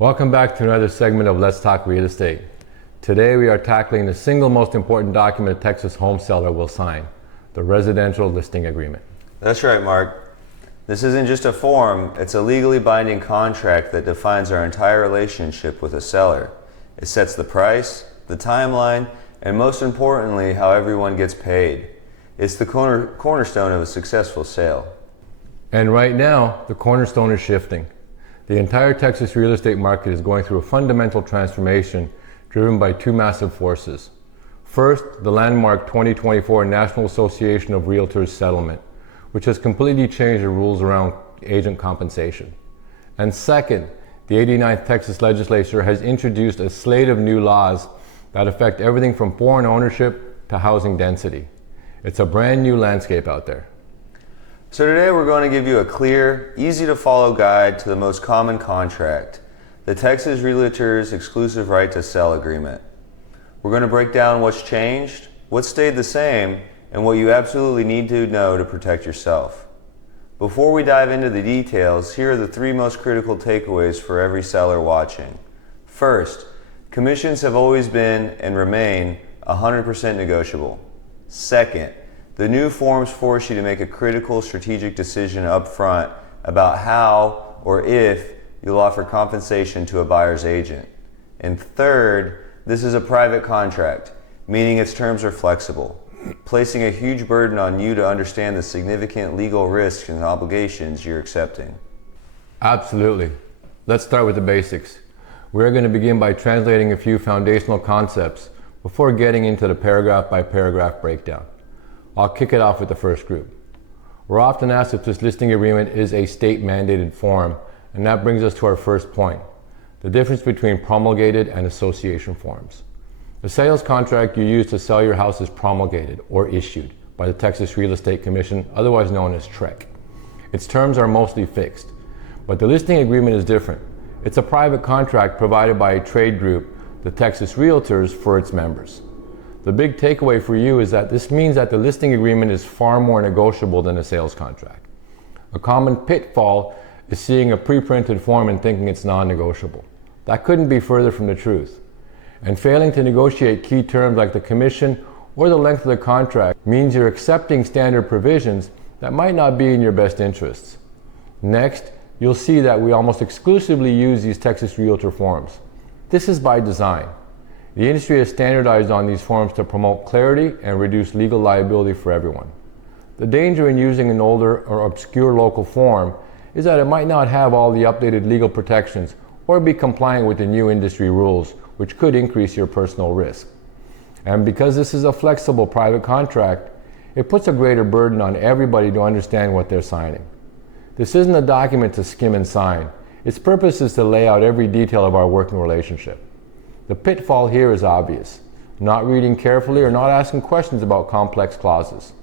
Welcome back to another segment of Let's Talk Real Estate. Today we are tackling the single most important document a Texas home seller will sign, the residential listing agreement. That's right, Mark. This isn't just a form, it's a legally binding contract that defines our entire relationship with a seller. It sets the price, the timeline, and most importantly, how everyone gets paid. It's the cornerstone of a successful sale. And right now, the cornerstone is shifting. The entire Texas real estate market is going through a fundamental transformation driven by two massive forces. First, the landmark 2024 National Association of Realtors settlement, which has completely changed the rules around agent compensation. And second, the 89th Texas legislature has introduced a slate of new laws that affect everything from foreign ownership to housing density. It's a brand new landscape out there. So today we're going to give you a clear, easy to follow guide to the most common contract, the Texas Realtors Exclusive Right to Sell Agreement. We're going to break down what's changed, what stayed the same, and what you absolutely need to know to protect yourself. Before we dive into the details, here are the three most critical takeaways for every seller watching. First, commissions have always been and remain 100% negotiable. Second, the new forms force you to make a critical strategic decision up front about how or if you'll offer compensation to a buyer's agent. And third, this is a private contract, meaning its terms are flexible, placing a huge burden on you to understand the significant legal risks and obligations you're accepting. Absolutely. Let's start with the basics. We're going to begin by translating a few foundational concepts before getting into the paragraph by paragraph breakdown. I'll kick it off with the first group. We're often asked if this listing agreement is a state mandated form, and that brings us to our first point, the difference between promulgated and association forms. The sales contract you use to sell your house is promulgated or issued by the Texas Real Estate Commission, otherwise known as TREC. Its terms are mostly fixed, but the listing agreement is different. It's a private contract provided by a trade group, the Texas Realtors, for its members. The big takeaway for you is that this means that the listing agreement is far more negotiable than a sales contract. A common pitfall is seeing a pre-printed form and thinking it's non-negotiable. That couldn't be further from the truth. And failing to negotiate key terms like the commission or the length of the contract means you're accepting standard provisions that might not be in your best interests. Next, you'll see that we almost exclusively use these Texas Realtor forms. This is by design. The industry has standardized on these forms to promote clarity and reduce legal liability for everyone. The danger in using an older or obscure local form is that it might not have all the updated legal protections or be compliant with the new industry rules, which could increase your personal risk. And because this is a flexible private contract, it puts a greater burden on everybody to understand what they're signing. This isn't a document to skim and sign. Its purpose is to lay out every detail of our working relationship. The pitfall here is obvious, not reading carefully or not asking questions about complex clauses.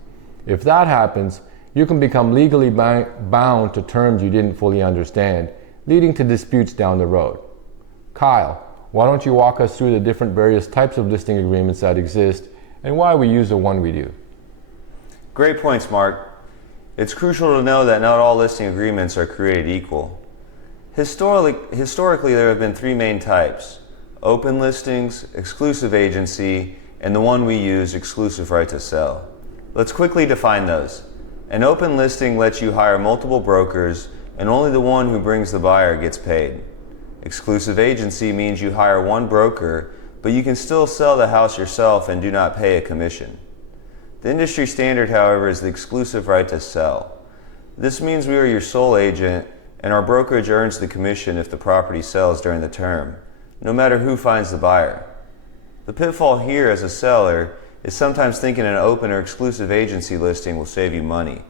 If that happens, you can become legally bound to terms you didn't fully understand, leading to disputes down the road. Kyle, why don't you walk us through the different various types of listing agreements that exist and why we use the one we do? Great points, Mark. It's crucial to know that not all listing agreements are created equal. Historically, there have been three main types: open listings, exclusive agency, and the one we use, exclusive right to sell. Let's quickly define those. An open listing lets you hire multiple brokers and only the one who brings the buyer gets paid. Exclusive agency means you hire one broker, but you can still sell the house yourself and do not pay a commission. The industry standard, however, is the exclusive right to sell. This means we are your sole agent and our brokerage earns the commission if the property sells during the term, no matter who finds the buyer. The pitfall here as a seller is sometimes thinking an open or exclusive agency listing will save you money.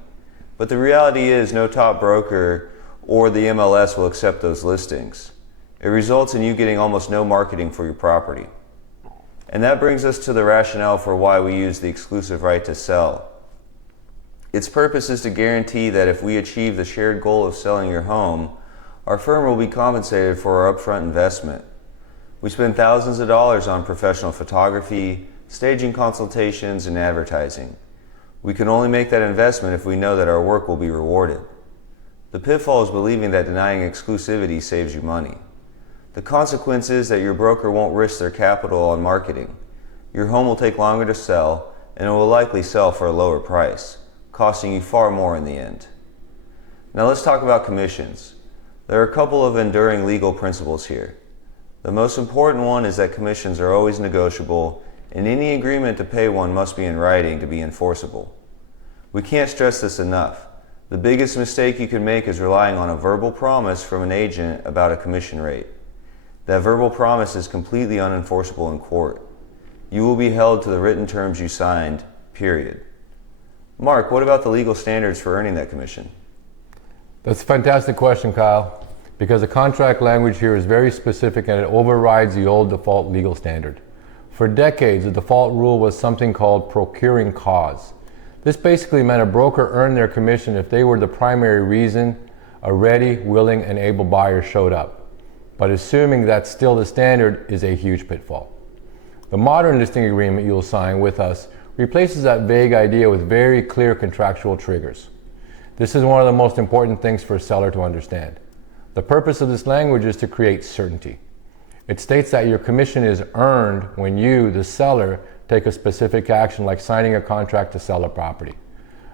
But the reality is no top broker or the MLS will accept those listings. It results in you getting almost no marketing for your property. And that brings us to the rationale for why we use the exclusive right to sell. Its purpose is to guarantee that if we achieve the shared goal of selling your home, our firm will be compensated for our upfront investment. We spend thousands of dollars on professional photography, staging consultations, and advertising. We can only make that investment if we know that our work will be rewarded. The pitfall is believing that denying exclusivity saves you money. The consequence is that your broker won't risk their capital on marketing. Your home will take longer to sell, and it will likely sell for a lower price, costing you far more in the end. Now let's talk about commissions. There are a couple of enduring legal principles here. The most important one is that commissions are always negotiable, and any agreement to pay one must be in writing to be enforceable. We can't stress this enough. The biggest mistake you can make is relying on a verbal promise from an agent about a commission rate. That verbal promise is completely unenforceable in court. You will be held to the written terms you signed, period. Mark, what about the legal standards for earning that commission? That's a fantastic question, Kyle, because the contract language here is very specific and it overrides the old default legal standard. For decades, the default rule was something called procuring cause. This basically meant a broker earned their commission if they were the primary reason a ready, willing, and able buyer showed up. But assuming that's still the standard is a huge pitfall. The modern listing agreement you'll sign with us replaces that vague idea with very clear contractual triggers. This is one of the most important things for a seller to understand. The purpose of this language is to create certainty. It states that your commission is earned when you, the seller, take a specific action like signing a contract to sell a property.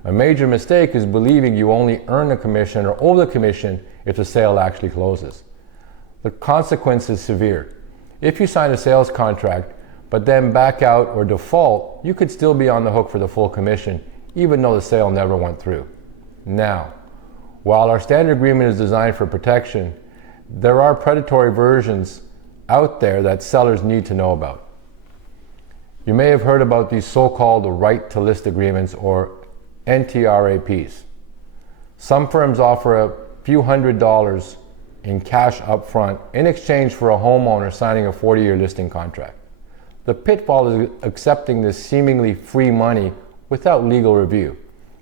A major mistake is believing you only earn a commission or owe the commission if the sale actually closes. The consequence is severe. If you sign a sales contract but then back out or default, you could still be on the hook for the full commission even though the sale never went through. Now, while our standard agreement is designed for protection, there are predatory versions out there that sellers need to know about. You may have heard about these so-called right to list agreements or NTRAPs. Some firms offer a few $100s in cash up front in exchange for a homeowner signing a 40-year listing contract. The pitfall is accepting this seemingly free money without legal review.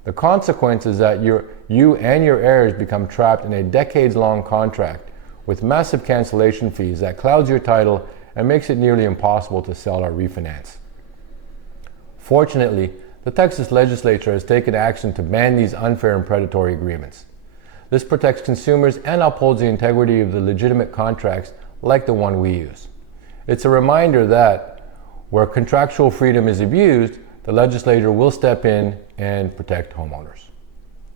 The consequence is that you and your heirs become trapped in a decades-long contract with massive cancellation fees that clouds your title and makes it nearly impossible to sell or refinance. Fortunately, the Texas legislature has taken action to ban these unfair and predatory agreements. This protects consumers and upholds the integrity of the legitimate contracts like the one we use. It's a reminder that where contractual freedom is abused, the legislature will step in and protect homeowners.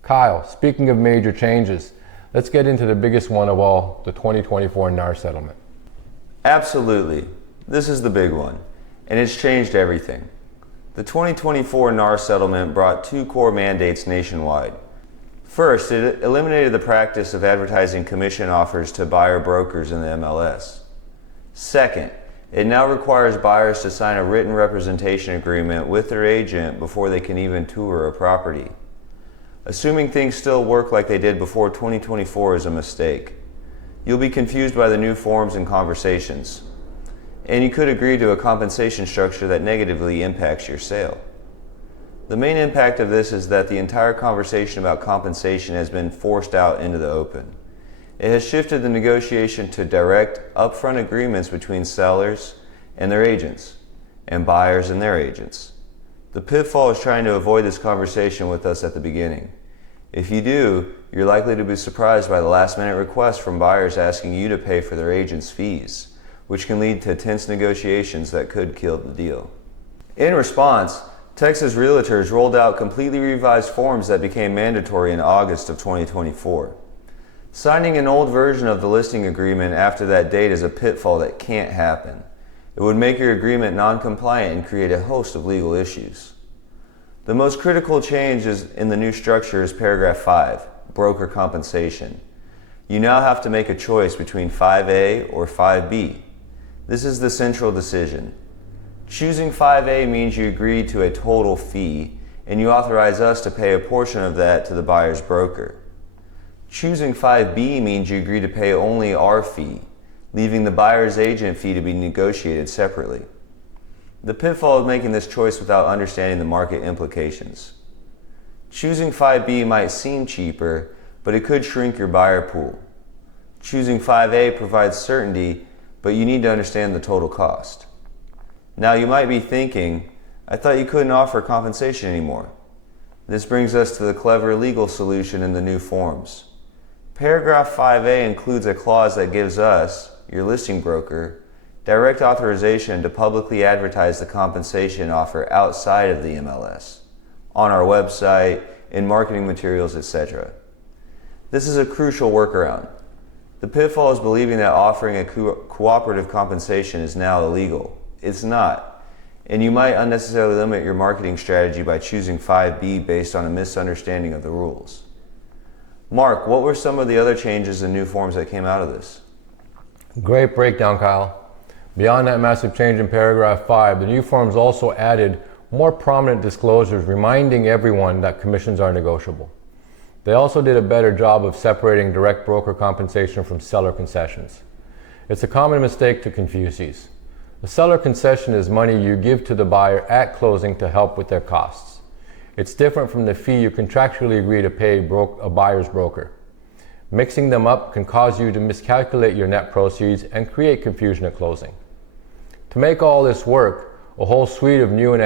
Kyle, speaking of major changes, let's get into the biggest one of all, the 2024 NAR settlement. Absolutely. This is the big one, and it's changed everything. The 2024 NAR settlement brought two core mandates nationwide. First, it eliminated the practice of advertising commission offers to buyer brokers in the MLS. Second, it now requires buyers to sign a written representation agreement with their agent before they can even tour a property. Assuming things still work like they did before 2024 is a mistake. You'll be confused by the new forms and conversations, and you could agree to a compensation structure that negatively impacts your sale. The main impact of this is that the entire conversation about compensation has been forced out into the open. It has shifted the negotiation to direct, upfront agreements between sellers and their agents, and buyers and their agents. The pitfall is trying to avoid this conversation with us at the beginning. If you do, you're likely to be surprised by the last-minute requests from buyers asking you to pay for their agents' fees, which can lead to tense negotiations that could kill the deal. In response, Texas realtors rolled out completely revised forms that became mandatory in August of 2024. Signing an old version of the listing agreement after that date is a pitfall that can't happen. It would make your agreement non-compliant and create a host of legal issues. The most critical change in the new structure is paragraph 5, broker compensation. You now have to make a choice between 5A or 5B. This is the central decision. Choosing 5A means you agree to a total fee, and you authorize us to pay a portion of that to the buyer's broker. Choosing 5B means you agree to pay only our fee, leaving the buyer's agent fee to be negotiated separately. The pitfall is making this choice without understanding the market implications. Choosing 5B might seem cheaper, but it could shrink your buyer pool. Choosing 5A provides certainty, but you need to understand the total cost. Now you might be thinking, I thought you couldn't offer compensation anymore. This brings us to the clever legal solution in the new forms. Paragraph 5A includes a clause that gives us, your listing broker, direct authorization to publicly advertise the compensation offer outside of the MLS, on our website, in marketing materials, etc. This is a crucial workaround. The pitfall is believing that offering a cooperative compensation is now illegal. It's not, and you might unnecessarily limit your marketing strategy by choosing 5B based on a misunderstanding of the rules. Mark, what were some of the other changes and new forms that came out of this? Great breakdown, Kyle. Beyond that massive change in paragraph 5, the new forms also added more prominent disclosures reminding everyone that commissions are negotiable. They also did a better job of separating direct broker compensation from seller concessions. It's a common mistake to confuse these. A seller concession is money you give to the buyer at closing to help with their costs. It's different from the fee you contractually agree to pay a buyer's broker. Mixing them up can cause you to miscalculate your net proceeds and create confusion at closing. To make all this work, a whole suite of new and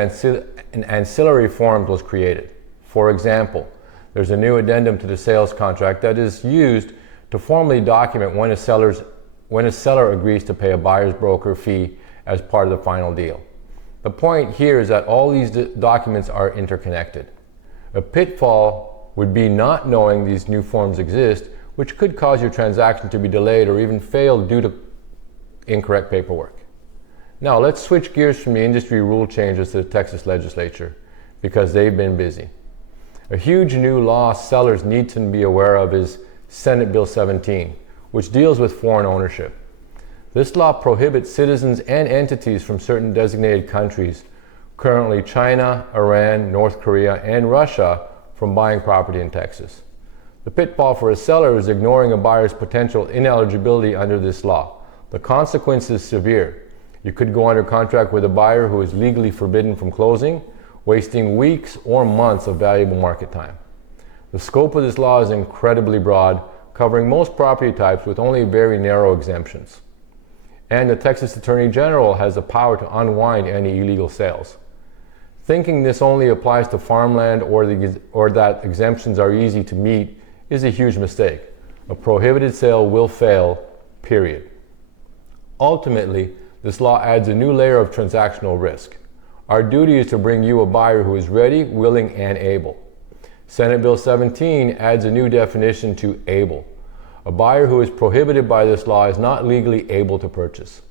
ancillary forms was created. For example, there's a new addendum to the sales contract that is used to formally document when a seller agrees to pay a buyer's broker fee as part of the final deal. The point here is that all these documents are interconnected. A pitfall would be not knowing these new forms exist, which could cause your transaction to be delayed or even fail due to incorrect paperwork. Now let's switch gears from the industry rule changes to the Texas legislature because they've been busy. A huge new law sellers need to be aware of is Senate Bill 17, which deals with foreign ownership. This law prohibits citizens and entities from certain designated countries, currently China, Iran, North Korea, and Russia, from buying property in Texas. The pitfall for a seller is ignoring a buyer's potential ineligibility under this law. The consequence is severe. You could go under contract with a buyer who is legally forbidden from closing, wasting weeks or months of valuable market time. The scope of this law is incredibly broad, covering most property types with only very narrow exemptions. And the Texas Attorney General has the power to unwind any illegal sales. Thinking this only applies to farmland or that exemptions are easy to meet is a huge mistake. A prohibited sale will fail, period. Ultimately, this law adds a new layer of transactional risk. Our duty is to bring you a buyer who is ready, willing, and able. Senate Bill 17 adds a new definition to able. A buyer who is prohibited by this law is not legally able to purchase.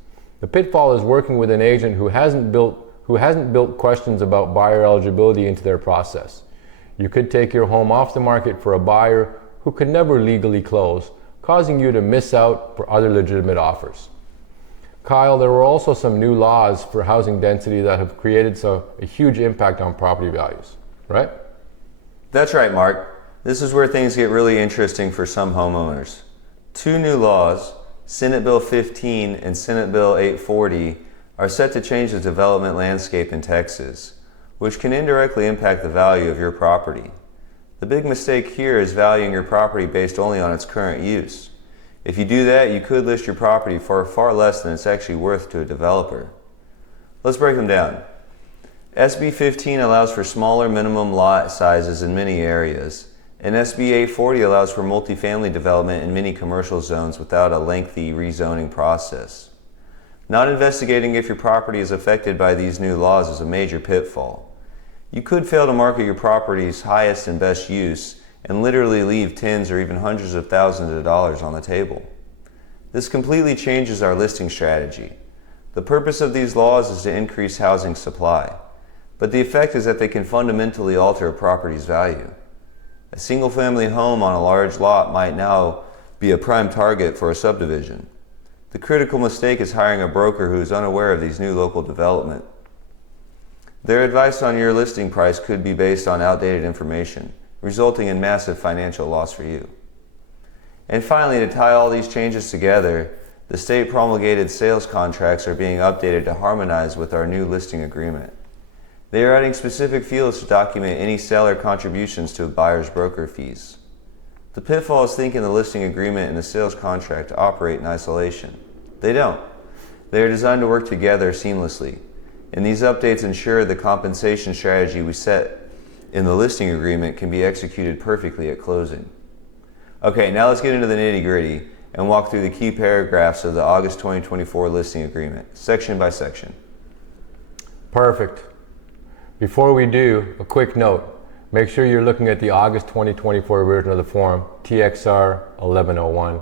The pitfall is working with an agent who hasn't built questions about buyer eligibility into their process. You could take your home off the market for a buyer who could never legally close, causing you to miss out for other legitimate offers. Kyle, there were also some new laws for housing density that have created a huge impact on property values, right? That's right, Mark. This is where things get really interesting for some homeowners. Two new laws, Senate Bill 15 and Senate Bill 840, are set to change the development landscape in Texas, which can indirectly impact the value of your property. The big mistake here is valuing your property based only on its current use. If you do that, you could list your property for far less than it's actually worth to a developer. Let's break them down. SB 15 allows for smaller minimum lot sizes in many areas, and SB 840 allows for multifamily development in many commercial zones without a lengthy rezoning process. Not investigating if your property is affected by these new laws is a major pitfall. You could fail to market your property's highest and best use and literally leave tens or even hundreds of thousands of dollars on the table. This completely changes our listing strategy. The purpose of these laws is to increase housing supply, but the effect is that they can fundamentally alter a property's value. A single-family home on a large lot might now be a prime target for a subdivision. The critical mistake is hiring a broker who is unaware of these new local development. Their advice on your listing price could be based on outdated information, resulting in massive financial loss for you. And finally, to tie all these changes together, the state promulgated sales contracts are being updated to harmonize with our new listing agreement. They are adding specific fields to document any seller contributions to a buyer's broker fees. The pitfall is thinking the listing agreement and the sales contract operate in isolation. They don't. They are designed to work together seamlessly, and these updates ensure the compensation strategy we set in the listing agreement can be executed perfectly at closing. Okay, now let's get into the nitty-gritty and walk through the key paragraphs of the August 2024 listing agreement, section by section. Perfect. Before we do, a quick note. Make sure you're looking at the August 2024 version of the form, TXR 1101,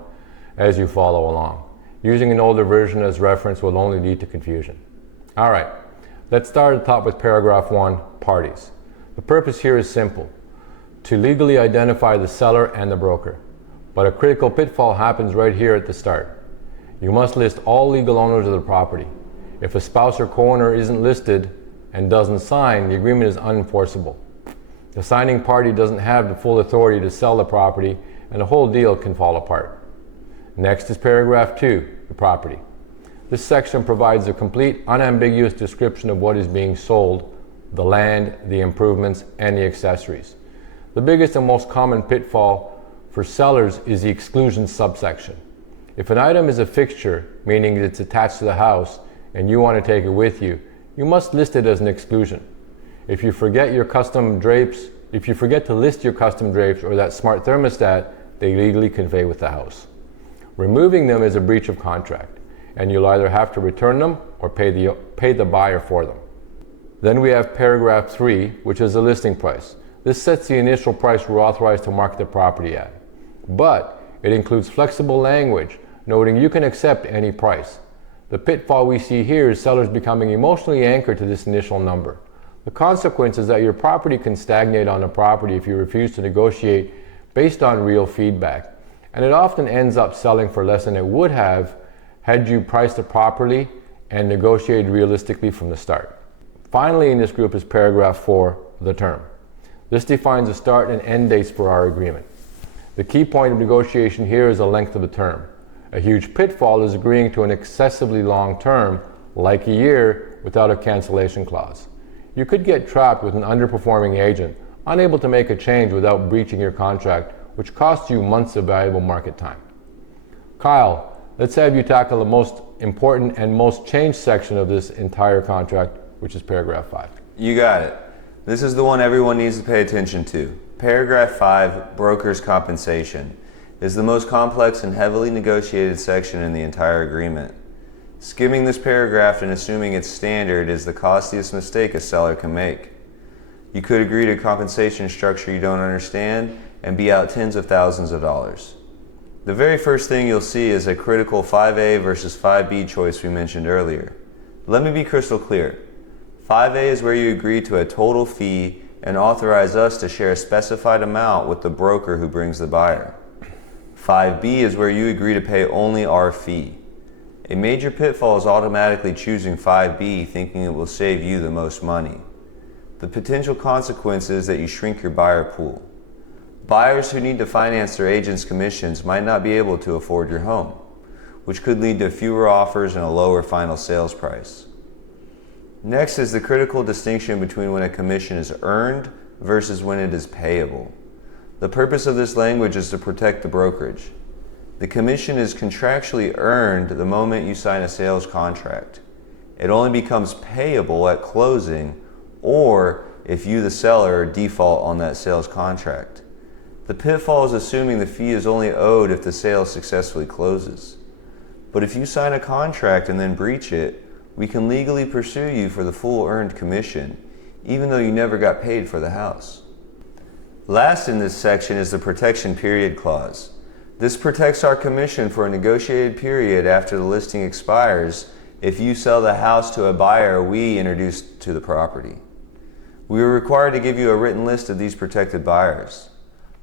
as you follow along. Using an older version as reference will only lead to confusion. All right, let's start at the top with paragraph 1, parties. The purpose here is simple, to legally identify the seller and the broker. But a critical pitfall happens right here at the start. You must list all legal owners of the property. If a spouse or co-owner isn't listed and doesn't sign, the agreement is unenforceable. The signing party doesn't have the full authority to sell the property, and the whole deal can fall apart. Next is paragraph 2, the property. This section provides a complete, unambiguous description of what is being sold, the land, the improvements, and the accessories. The biggest and most common pitfall for sellers is the exclusion subsection. If an item is a fixture, meaning it's attached to the house, and you want to take it with you, you must list it as an exclusion. If you forget to list your custom drapes or that smart thermostat, they legally convey with the house. Removing them is a breach of contract, and you'll either have to return them or pay the buyer for them. Then we have paragraph 3, which is the listing price. This sets the initial price we're authorized to market the property at. But it includes flexible language, noting you can accept any price. The pitfall we see here is sellers becoming emotionally anchored to this initial number. The consequence is that your property can stagnate on a property if you refuse to negotiate based on real feedback. And it often ends up selling for less than it would have had you priced it properly and negotiated realistically from the start. Finally in this group is paragraph 4, the term. This defines the start and end dates for our agreement. The key point of negotiation here is the length of the term. A huge pitfall is agreeing to an excessively long term, like a year, without a cancellation clause. You could get trapped with an underperforming agent, unable to make a change without breaching your contract, which costs you months of valuable market time. Kyle, let's have you tackle the most important and most changed section of this entire contract, which is paragraph 5. You got it. This is the one everyone needs to pay attention to. Paragraph 5, broker's compensation, is the most complex and heavily negotiated section in the entire agreement. Skimming this paragraph and assuming it's standard is the costliest mistake a seller can make. You could agree to a compensation structure you don't understand and be out tens of thousands of dollars. The very first thing you'll see is a critical 5A versus 5B choice we mentioned earlier. Let me be crystal clear. 5A is where you agree to a total fee and authorize us to share a specified amount with the broker who brings the buyer. 5B is where you agree to pay only our fee. A major pitfall is automatically choosing 5B thinking it will save you the most money. The potential consequence is that you shrink your buyer pool. Buyers who need to finance their agent's commissions might not be able to afford your home, which could lead to fewer offers and a lower final sales price. Next is the critical distinction between when a commission is earned versus when it is payable. The purpose of this language is to protect the brokerage. The commission is contractually earned the moment you sign a sales contract. It only becomes payable at closing or if you, the seller, default on that sales contract. The pitfall is assuming the fee is only owed if the sale successfully closes. But if you sign a contract and then breach it, we can legally pursue you for the full earned commission, even though you never got paid for the house. Last in this section is the protection period clause. This protects our commission for a negotiated period after the listing expires if you sell the house to a buyer we introduced to the property. We are required to give you a written list of these protected buyers.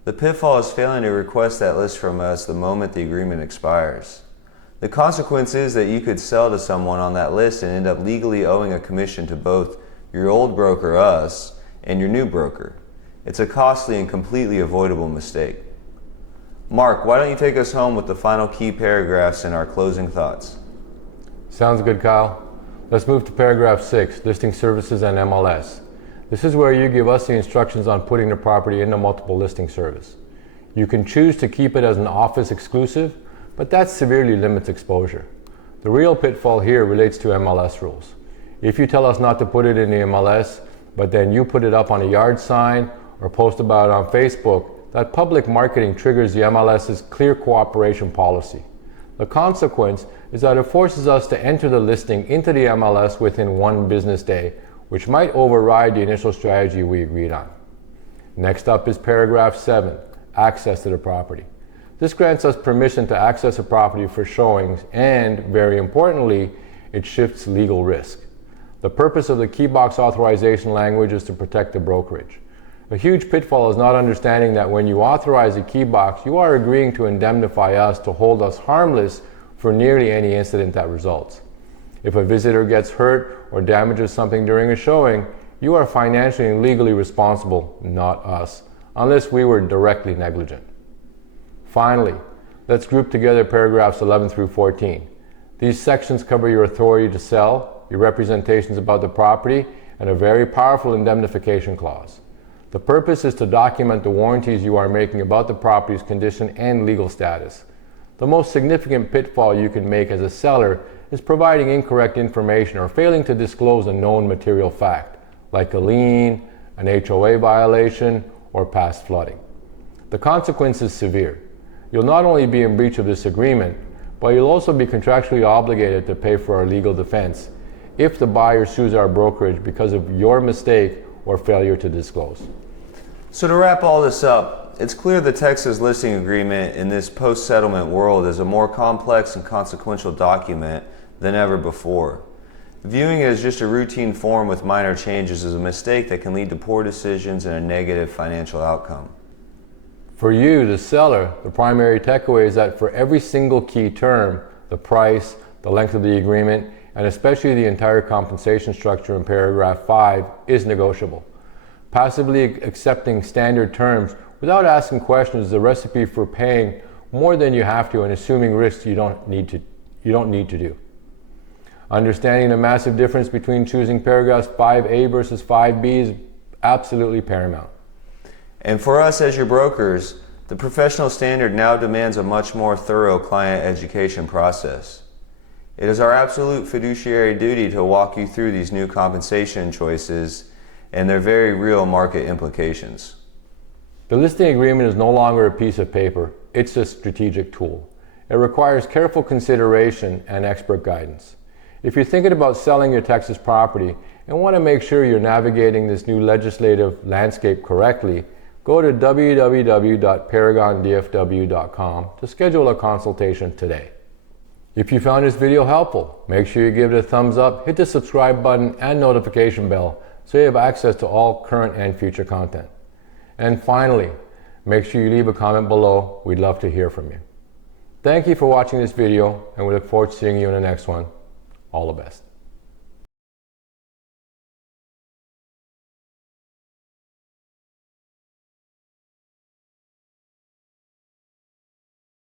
The pitfall is failing to request that list from us the moment the agreement expires. The consequence is that you could sell to someone on that list and end up legally owing a commission to both your old broker, us, and your new broker. It's a costly and completely avoidable mistake. Mark, why don't you take us home with the final key paragraphs and our closing thoughts? Sounds good, Kyle. Let's move to paragraph 6, listing services and MLS. This is where you give us the instructions on putting the property into multiple listing service. You can choose to keep it as an office exclusive, but that severely limits exposure. The real pitfall here relates to MLS rules. If you tell us not to put it in the MLS, but then you put it up on a yard sign or post about it on Facebook, that public marketing triggers the MLS's clear cooperation policy. The consequence is that it forces us to enter the listing into the MLS within 1 business day, which might override the initial strategy we agreed on. Next up is paragraph 7, access to the property. This grants us permission to access a property for showings and, very importantly, it shifts legal risk. The purpose of the key box authorization language is to protect the brokerage. A huge pitfall is not understanding that when you authorize a key box, you are agreeing to indemnify us to hold us harmless for nearly any incident that results. If a visitor gets hurt or damages something during a showing, you are financially and legally responsible, not us, unless we were directly negligent. Finally, let's group together paragraphs 11 through 14. These sections cover your authority to sell, your representations about the property, and a very powerful indemnification clause. The purpose is to document the warranties you are making about the property's condition and legal status. The most significant pitfall you can make as a seller is providing incorrect information or failing to disclose a known material fact, like a lien, an HOA violation, or past flooding. The consequence is severe. You'll not only be in breach of this agreement, but you'll also be contractually obligated to pay for our legal defense if the buyer sues our brokerage because of your mistake or failure to disclose. So to wrap all this up, it's clear the Texas listing agreement in this post-settlement world is a more complex and consequential document than ever before. Viewing it as just a routine form with minor changes is a mistake that can lead to poor decisions and a negative financial outcome. For you, the seller, the primary takeaway is that for every single key term, the price, the length of the agreement, and especially the entire compensation structure in paragraph 5 is negotiable. Passively accepting standard terms without asking questions is a recipe for paying more than you have to and assuming risks you don't need to do. Understanding the massive difference between choosing paragraphs 5A versus 5B is absolutely paramount. And for us as your brokers, the professional standard now demands a much more thorough client education process. It is our absolute fiduciary duty to walk you through these new compensation choices and their very real market implications. The listing agreement is no longer a piece of paper, it's a strategic tool. It requires careful consideration and expert guidance. If you're thinking about selling your Texas property and want to make sure you're navigating this new legislative landscape correctly, go to www.paragondfw.com to schedule a consultation today. If you found this video helpful, make sure you give it a thumbs up, hit the subscribe button and notification bell so you have access to all current and future content. And finally, make sure you leave a comment below. We'd love to hear from you. Thank you for watching this video, and we look forward to seeing you in the next one. All the best.